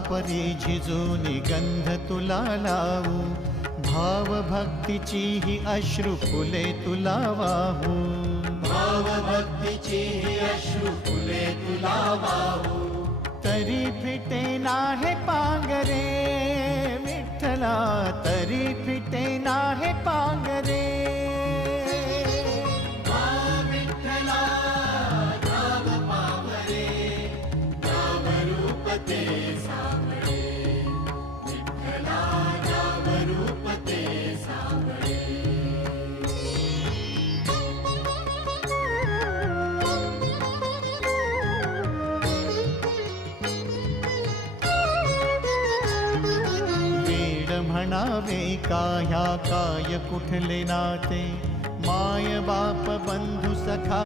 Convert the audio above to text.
परी झिजूनी गंध तुला लावू, भाव भक्तीची ही अश्रु फुले तुला वाहू, भाव भक्तीची ही अश्रु फुले तुला वाहू, तरी फिटे नाहे पांगरे विठ्ठला, तरी फिटे नाहे पांगरे। विठ्ठला नाम पावरे, नाम रूप ते सावळे, विठ्ठला नाम रूप ते सावळे। म्हणावे काह्या काय कुठले नाते, माय बाप बंधु सखा